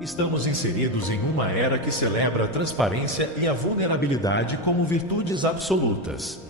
Estamos inseridos em uma era que celebra a transparência e a vulnerabilidade como virtudes absolutas.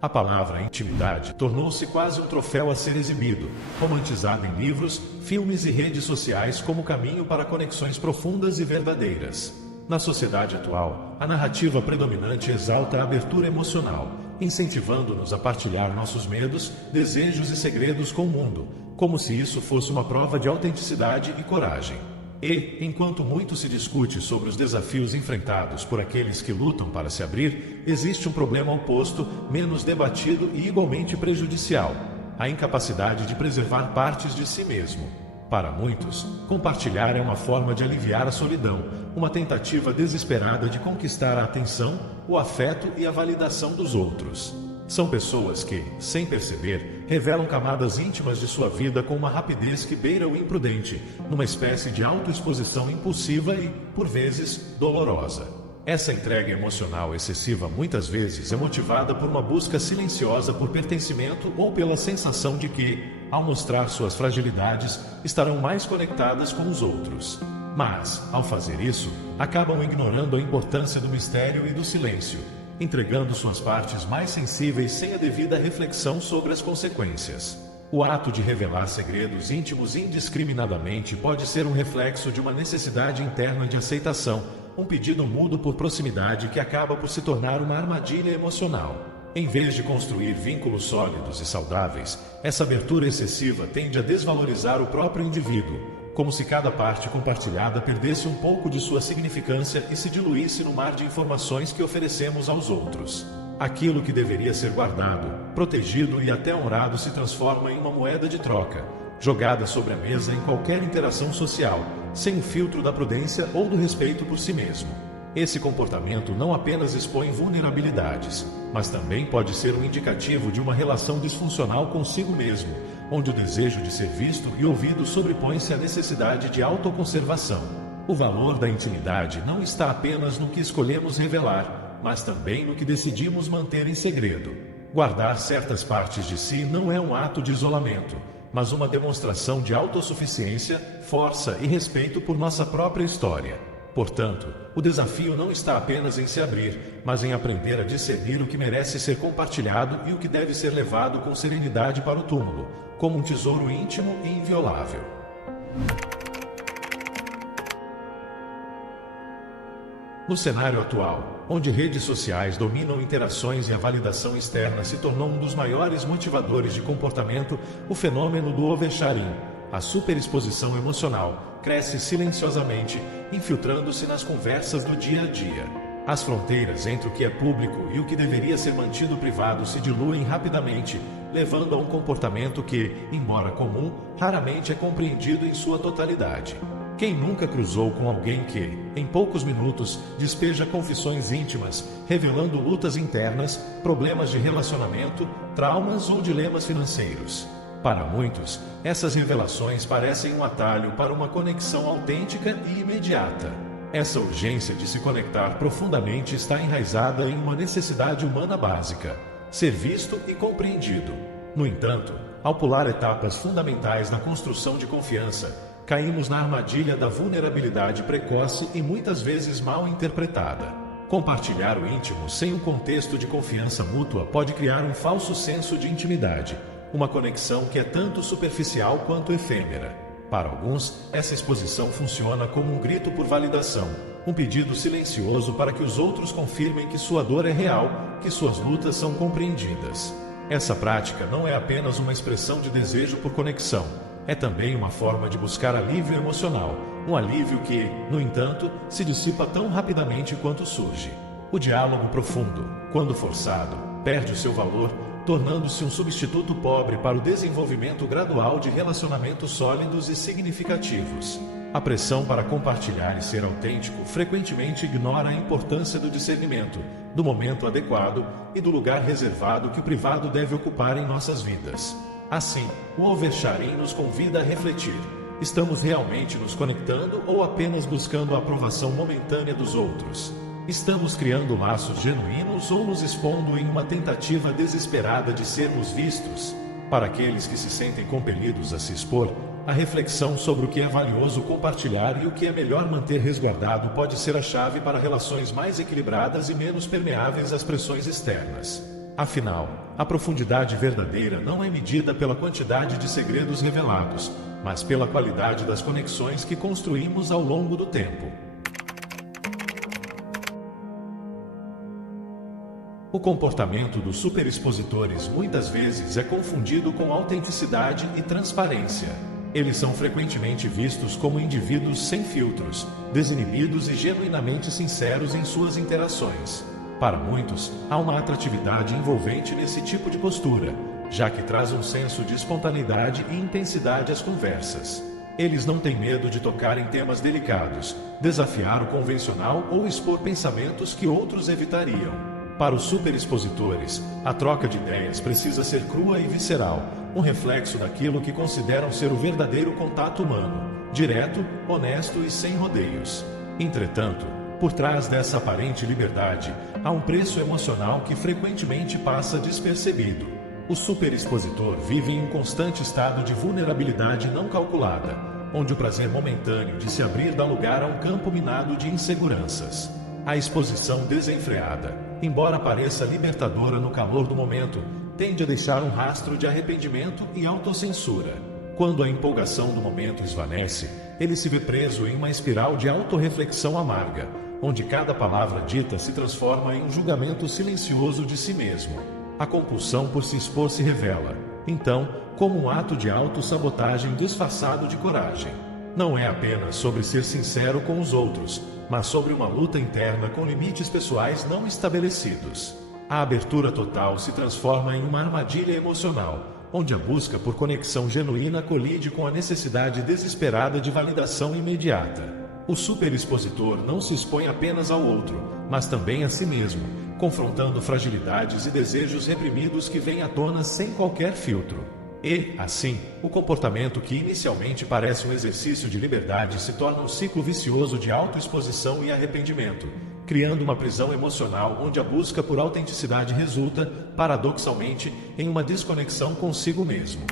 A palavra intimidade tornou-se quase um troféu a ser exibido, romantizado em livros, filmes e redes sociais como caminho para conexões profundas e verdadeiras. Na sociedade atual, a narrativa predominante exalta a abertura emocional, incentivando-nos a partilhar nossos medos, desejos e segredos com o mundo, como se isso fosse uma prova de autenticidade e coragem. E, enquanto muito se discute sobre os desafios enfrentados por aqueles que lutam para se abrir, existe um problema oposto, menos debatido e igualmente prejudicial: a incapacidade de preservar partes de si mesmo. Para muitos, compartilhar é uma forma de aliviar a solidão, uma tentativa desesperada de conquistar a atenção, o afeto e a validação dos outros. São pessoas que, sem perceber, revelam camadas íntimas de sua vida com uma rapidez que beira o imprudente, numa espécie de autoexposição impulsiva e, por vezes, dolorosa. Essa entrega emocional excessiva muitas vezes é motivada por uma busca silenciosa por pertencimento ou pela sensação de que, ao mostrar suas fragilidades, estarão mais conectadas com os outros. Mas, ao fazer isso, acabam ignorando a importância do mistério e do silêncio, entregando suas partes mais sensíveis sem a devida reflexão sobre as consequências. O ato de revelar segredos íntimos indiscriminadamente pode ser um reflexo de uma necessidade interna de aceitação, um pedido mútuo por proximidade que acaba por se tornar uma armadilha emocional. Em vez de construir vínculos sólidos e saudáveis, essa abertura excessiva tende a desvalorizar o próprio indivíduo, como se cada parte compartilhada perdesse um pouco de sua significância e se diluísse no mar de informações que oferecemos aos outros. Aquilo que deveria ser guardado, protegido e até honrado se transforma em uma moeda de troca, jogada sobre a mesa em qualquer interação social, sem o filtro da prudência ou do respeito por si mesmo. Esse comportamento não apenas expõe vulnerabilidades, mas também pode ser um indicativo de uma relação disfuncional consigo mesmo, onde o desejo de ser visto e ouvido sobrepõe-se à necessidade de autoconservação. O valor da intimidade não está apenas no que escolhemos revelar, mas também no que decidimos manter em segredo. Guardar certas partes de si não é um ato de isolamento, mas uma demonstração de autossuficiência, força e respeito por nossa própria história. Portanto, o desafio não está apenas em se abrir, mas em aprender a discernir o que merece ser compartilhado e o que deve ser levado com serenidade para o túmulo, como um tesouro íntimo e inviolável. No cenário atual, onde redes sociais dominam interações e a validação externa se tornou um dos maiores motivadores de comportamento, o fenômeno do oversharing, a superexposição emocional, cresce silenciosamente, infiltrando-se nas conversas do dia a dia. As fronteiras entre o que é público e o que deveria ser mantido privado se diluem rapidamente, levando a um comportamento que, embora comum, raramente é compreendido em sua totalidade. Quem nunca cruzou com alguém que, em poucos minutos, despeja confissões íntimas, revelando lutas internas, problemas de relacionamento, traumas ou dilemas financeiros? Para muitos, essas revelações parecem um atalho para uma conexão autêntica e imediata. Essa urgência de se conectar profundamente está enraizada em uma necessidade humana básica: ser visto e compreendido. No entanto, ao pular etapas fundamentais na construção de confiança, caímos na armadilha da vulnerabilidade precoce e muitas vezes mal interpretada. Compartilhar o íntimo sem um contexto de confiança mútua pode criar um falso senso de intimidade, uma conexão que é tanto superficial quanto efêmera. Para alguns, essa exposição funciona como um grito por validação, um pedido silencioso para que os outros confirmem que sua dor é real, que suas lutas são compreendidas. Essa prática não é apenas uma expressão de desejo por conexão, é também uma forma de buscar alívio emocional, um alívio que, no entanto, se dissipa tão rapidamente quanto surge. O diálogo profundo, quando forçado, perde o seu valor, tornando-se um substituto pobre para o desenvolvimento gradual de relacionamentos sólidos e significativos. A pressão para compartilhar e ser autêntico frequentemente ignora a importância do discernimento, do momento adequado e do lugar reservado que o privado deve ocupar em nossas vidas. Assim, o oversharing nos convida a refletir: estamos realmente nos conectando ou apenas buscando a aprovação momentânea dos outros? Estamos criando laços genuínos ou nos expondo em uma tentativa desesperada de sermos vistos? Para aqueles que se sentem compelidos a se expor, A reflexão sobre o que é valioso compartilhar e o que é melhor manter resguardado pode ser a chave para relações mais equilibradas e menos permeáveis às pressões externas. Afinal, a profundidade verdadeira não é medida pela quantidade de segredos revelados, mas pela qualidade das conexões que construímos ao longo do tempo. O comportamento dos superexpositores muitas vezes é confundido com autenticidade e transparência. Eles são frequentemente vistos como indivíduos sem filtros, desinibidos e genuinamente sinceros em suas interações. Para muitos, há uma atratividade envolvente nesse tipo de postura, já que traz um senso de espontaneidade e intensidade às conversas. Eles não têm medo de tocar em temas delicados, desafiar o convencional ou expor pensamentos que outros evitariam. Para os superexpositores, a troca de ideias precisa ser crua e visceral, um reflexo daquilo que consideram ser o verdadeiro contato humano, direto, honesto e sem rodeios. Entretanto, por trás dessa aparente liberdade, há um preço emocional que frequentemente passa despercebido. O superexpositor vive em um constante estado de vulnerabilidade não calculada, onde o prazer momentâneo de se abrir dá lugar a um campo minado de inseguranças. A exposição desenfreada, embora pareça libertadora no calor do momento, tende a deixar um rastro de arrependimento e autocensura. Quando a empolgação do momento esvanece, ele se vê preso em uma espiral de autorreflexão amarga, onde cada palavra dita se transforma em um julgamento silencioso de si mesmo. A compulsão por se expor se revela, então, como um ato de autossabotagem disfarçado de coragem. Não é apenas sobre ser sincero com os outros, mas sobre uma luta interna com limites pessoais não estabelecidos. A abertura total se transforma em uma armadilha emocional, onde a busca por conexão genuína colide com a necessidade desesperada de validação imediata. O superexpositor não se expõe apenas ao outro, mas também a si mesmo, confrontando fragilidades e desejos reprimidos que vêm à tona sem qualquer filtro. E, assim, o comportamento que inicialmente parece um exercício de liberdade se torna um ciclo vicioso de autoexposição e arrependimento, criando uma prisão emocional onde a busca por autenticidade resulta, paradoxalmente, em uma desconexão consigo mesmo.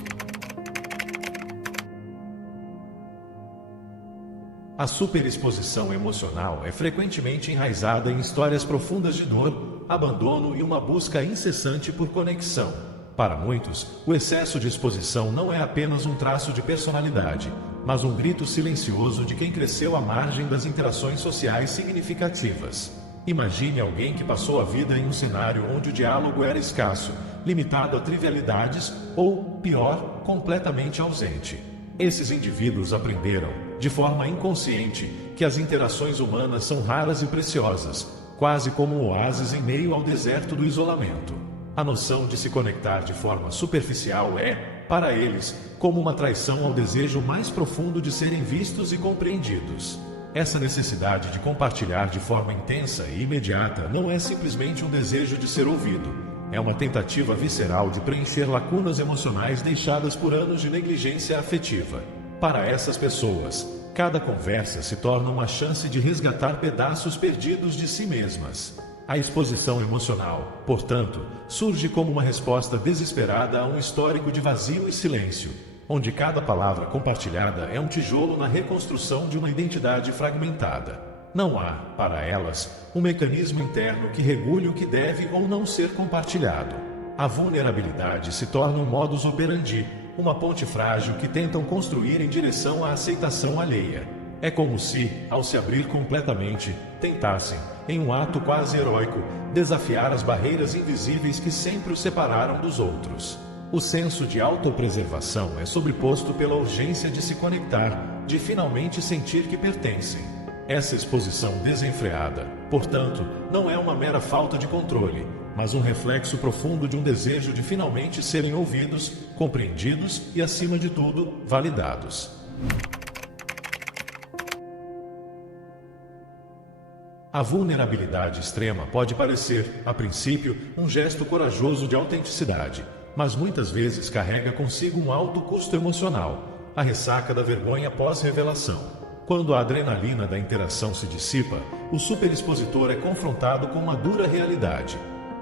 A superexposição emocional é frequentemente enraizada em histórias profundas de dor, abandono e uma busca incessante por conexão. Para muitos, o excesso de exposição não é apenas um traço de personalidade, mas um grito silencioso de quem cresceu à margem das interações sociais significativas. Imagine alguém que passou a vida em um cenário onde o diálogo era escasso, limitado a trivialidades ou, pior, completamente ausente. Esses indivíduos aprenderam, de forma inconsciente, que as interações humanas são raras e preciosas, quase como um oásis em meio ao deserto do isolamento. A noção de se conectar de forma superficial é, para eles, como uma traição ao desejo mais profundo de serem vistos e compreendidos. Essa necessidade de compartilhar de forma intensa e imediata não é simplesmente um desejo de ser ouvido. É uma tentativa visceral de preencher lacunas emocionais deixadas por anos de negligência afetiva. Para essas pessoas, cada conversa se torna uma chance de resgatar pedaços perdidos de si mesmas. A exposição emocional, portanto, surge como uma resposta desesperada a um histórico de vazio e silêncio, onde cada palavra compartilhada é um tijolo na reconstrução de uma identidade fragmentada. Não há, para elas, um mecanismo interno que regule o que deve ou não ser compartilhado. A vulnerabilidade se torna um modus operandi, uma ponte frágil que tentam construir em direção à aceitação alheia. É como se, ao se abrir completamente, tentassem, em um ato quase heróico, desafiar as barreiras invisíveis que sempre os separaram dos outros. O senso de autopreservação é sobreposto pela urgência de se conectar, de finalmente sentir que pertencem. Essa exposição desenfreada, portanto, não é uma mera falta de controle, mas um reflexo profundo de um desejo de finalmente serem ouvidos, compreendidos e, acima de tudo, validados. A vulnerabilidade extrema pode parecer, a princípio, um gesto corajoso de autenticidade, mas muitas vezes carrega consigo um alto custo emocional, a ressaca da vergonha pós-revelação. Quando a adrenalina da interação se dissipa, o superexpositor é confrontado com uma dura realidade.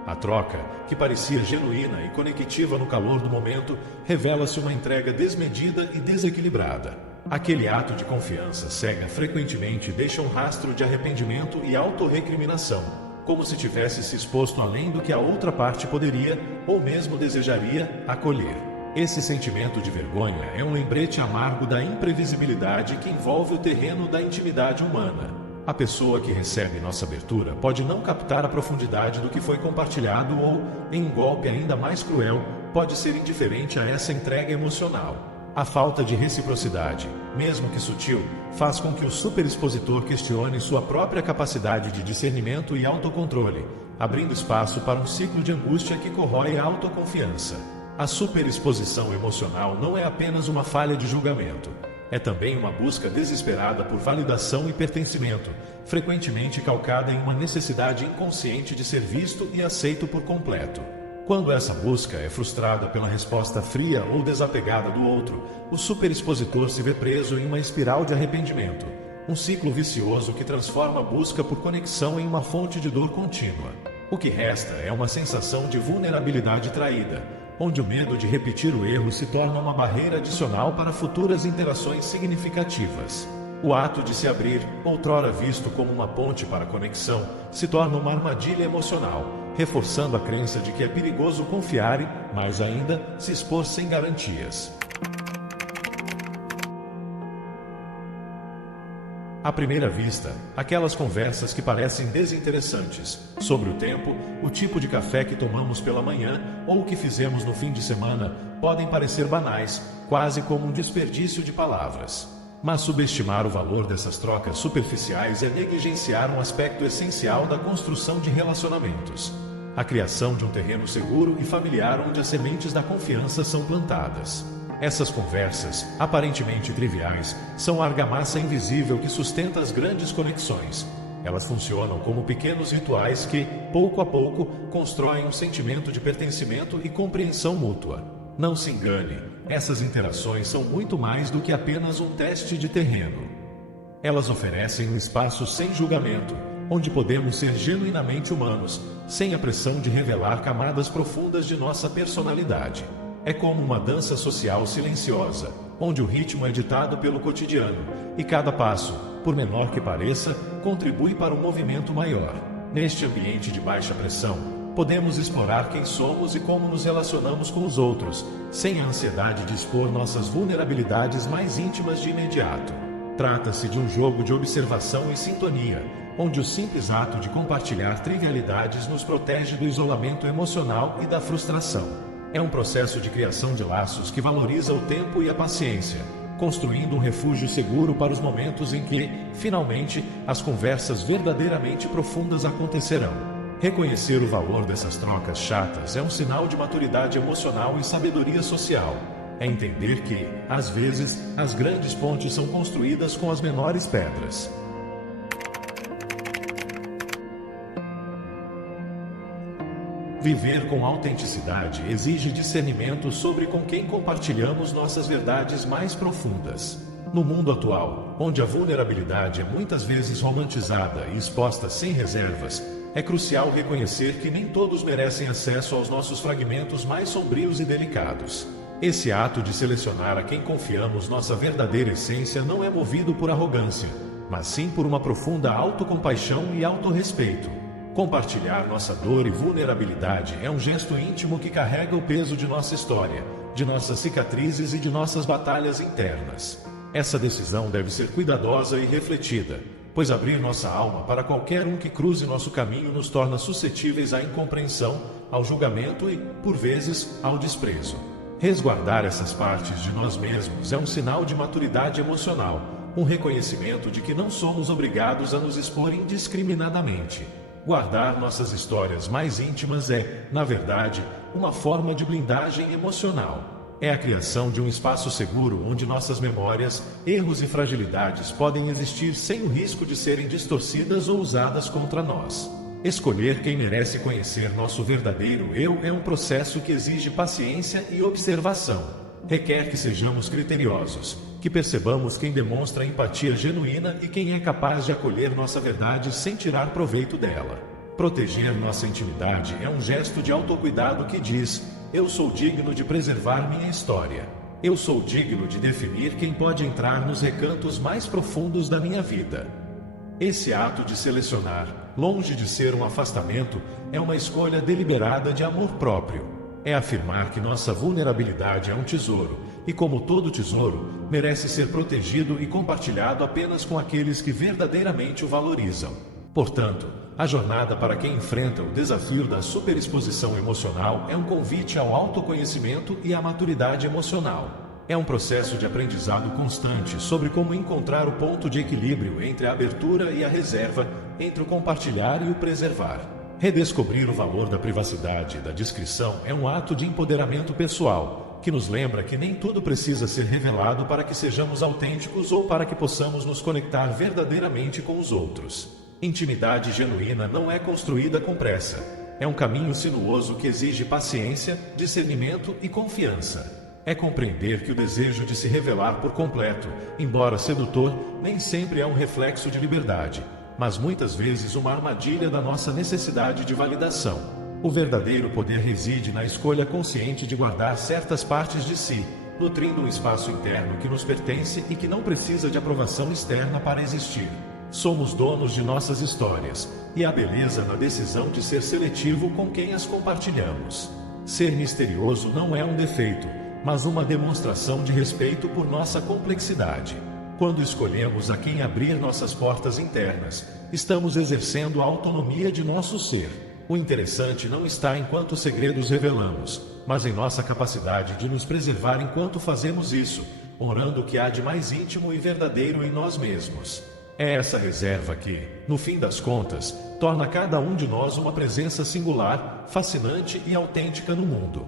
A troca, que parecia genuína e conectiva no calor do momento, revela-se uma entrega desmedida e desequilibrada. Aquele ato de confiança cega frequentemente deixa um rastro de arrependimento e autorrecriminação, como se tivesse se exposto além do que a outra parte poderia, ou mesmo desejaria, acolher. Esse sentimento de vergonha é um lembrete amargo da imprevisibilidade que envolve o terreno da intimidade humana. A pessoa que recebe nossa abertura pode não captar a profundidade do que foi compartilhado ou, em um golpe ainda mais cruel, pode ser indiferente a essa entrega emocional. A falta de reciprocidade, mesmo que sutil, faz com que o superexpositor questione sua própria capacidade de discernimento e autocontrole, abrindo espaço para um ciclo de angústia que corrói a autoconfiança. A superexposição emocional não é apenas uma falha de julgamento. É também uma busca desesperada por validação e pertencimento, frequentemente calcada em uma necessidade inconsciente de ser visto e aceito por completo. Quando essa busca é frustrada pela resposta fria ou desapegada do outro, o superexpositor se vê preso em uma espiral de arrependimento, um ciclo vicioso que transforma a busca por conexão em uma fonte de dor contínua. O que resta é uma sensação de vulnerabilidade traída, onde o medo de repetir o erro se torna uma barreira adicional para futuras interações significativas. O ato de se abrir, outrora visto como uma ponte para a conexão, se torna uma armadilha emocional, reforçando a crença de que é perigoso confiar e, mais ainda, se expor sem garantias. À primeira vista, aquelas conversas que parecem desinteressantes, sobre o tempo, o tipo de café que tomamos pela manhã ou o que fizemos no fim de semana, podem parecer banais, quase como um desperdício de palavras. Mas subestimar o valor dessas trocas superficiais é negligenciar um aspecto essencial da construção de relacionamentos: a criação de um terreno seguro e familiar onde as sementes da confiança são plantadas. Essas conversas, aparentemente triviais, são a argamassa invisível que sustenta as grandes conexões. Elas funcionam como pequenos rituais que, pouco a pouco, constroem um sentimento de pertencimento e compreensão mútua. Não se engane, essas interações são muito mais do que apenas um teste de terreno. Elas oferecem um espaço sem julgamento, onde podemos ser genuinamente humanos, sem a pressão de revelar camadas profundas de nossa personalidade. É como uma dança social silenciosa, onde o ritmo é ditado pelo cotidiano, e cada passo, por menor que pareça, contribui para um movimento maior. Neste ambiente de baixa pressão, podemos explorar quem somos e como nos relacionamos com os outros, sem a ansiedade de expor nossas vulnerabilidades mais íntimas de imediato. Trata-se de um jogo de observação e sintonia, onde o simples ato de compartilhar trivialidades nos protege do isolamento emocional e da frustração. É um processo de criação de laços que valoriza o tempo e a paciência, construindo um refúgio seguro para os momentos em que, finalmente, as conversas verdadeiramente profundas acontecerão. Reconhecer o valor dessas trocas chatas é um sinal de maturidade emocional e sabedoria social. É entender que, às vezes, as grandes pontes são construídas com as menores pedras. Viver com autenticidade exige discernimento sobre com quem compartilhamos nossas verdades mais profundas. No mundo atual, onde a vulnerabilidade é muitas vezes romantizada e exposta sem reservas, é crucial reconhecer que nem todos merecem acesso aos nossos fragmentos mais sombrios e delicados. Esse ato de selecionar a quem confiamos nossa verdadeira essência não é movido por arrogância, mas sim por uma profunda autocompaixão e autorrespeito. Compartilhar nossa dor e vulnerabilidade é um gesto íntimo que carrega o peso de nossa história, de nossas cicatrizes e de nossas batalhas internas. Essa decisão deve ser cuidadosa e refletida, pois abrir nossa alma para qualquer um que cruze nosso caminho nos torna suscetíveis à incompreensão, ao julgamento e, por vezes, ao desprezo. Resguardar essas partes de nós mesmos é um sinal de maturidade emocional, um reconhecimento de que não somos obrigados a nos expor indiscriminadamente. Guardar nossas histórias mais íntimas é, na verdade, uma forma de blindagem emocional. É a criação de um espaço seguro onde nossas memórias, erros e fragilidades podem existir sem o risco de serem distorcidas ou usadas contra nós. Escolher quem merece conhecer nosso verdadeiro eu é um processo que exige paciência e observação. Requer que sejamos criteriosos, que percebamos quem demonstra empatia genuína e quem é capaz de acolher nossa verdade sem tirar proveito dela. Proteger nossa intimidade é um gesto de autocuidado que diz: eu sou digno de preservar minha história. Eu sou digno de definir quem pode entrar nos recantos mais profundos da minha vida. Esse ato de selecionar, longe de ser um afastamento, é uma escolha deliberada de amor próprio. É afirmar que nossa vulnerabilidade é um tesouro, e como todo tesouro, merece ser protegido e compartilhado apenas com aqueles que verdadeiramente o valorizam. Portanto, a jornada para quem enfrenta o desafio da superexposição emocional é um convite ao autoconhecimento e à maturidade emocional. É um processo de aprendizado constante sobre como encontrar o ponto de equilíbrio entre a abertura e a reserva, entre o compartilhar e o preservar. Redescobrir o valor da privacidade e da discrição é um ato de empoderamento pessoal, que nos lembra que nem tudo precisa ser revelado para que sejamos autênticos ou para que possamos nos conectar verdadeiramente com os outros. Intimidade genuína não é construída com pressa. É um caminho sinuoso que exige paciência, discernimento e confiança. É compreender que o desejo de se revelar por completo, embora sedutor, nem sempre é um reflexo de liberdade, mas muitas vezes uma armadilha da nossa necessidade de validação. O verdadeiro poder reside na escolha consciente de guardar certas partes de si, nutrindo um espaço interno que nos pertence e que não precisa de aprovação externa para existir. Somos donos de nossas histórias, e há beleza na decisão de ser seletivo com quem as compartilhamos. Ser misterioso não é um defeito, mas uma demonstração de respeito por nossa complexidade. Quando escolhemos a quem abrir nossas portas internas, estamos exercendo a autonomia de nosso ser. O interessante não está em quantos segredos revelamos, mas em nossa capacidade de nos preservar enquanto fazemos isso, honrando o que há de mais íntimo e verdadeiro em nós mesmos. É essa reserva que, no fim das contas, torna cada um de nós uma presença singular, fascinante e autêntica no mundo.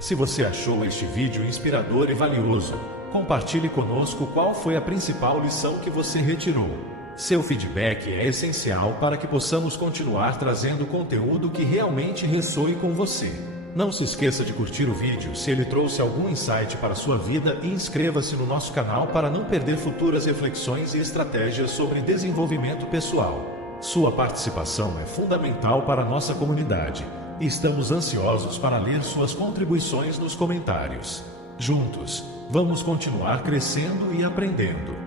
Se você achou este vídeo inspirador e valioso, compartilhe conosco qual foi a principal lição que você retirou. Seu feedback é essencial para que possamos continuar trazendo conteúdo que realmente ressoe com você. Não se esqueça de curtir o vídeo se ele trouxe algum insight para a sua vida e inscreva-se no nosso canal para não perder futuras reflexões e estratégias sobre desenvolvimento pessoal. Sua participação é fundamental para a nossa comunidade e estamos ansiosos para ler suas contribuições nos comentários. Juntos, vamos continuar crescendo e aprendendo.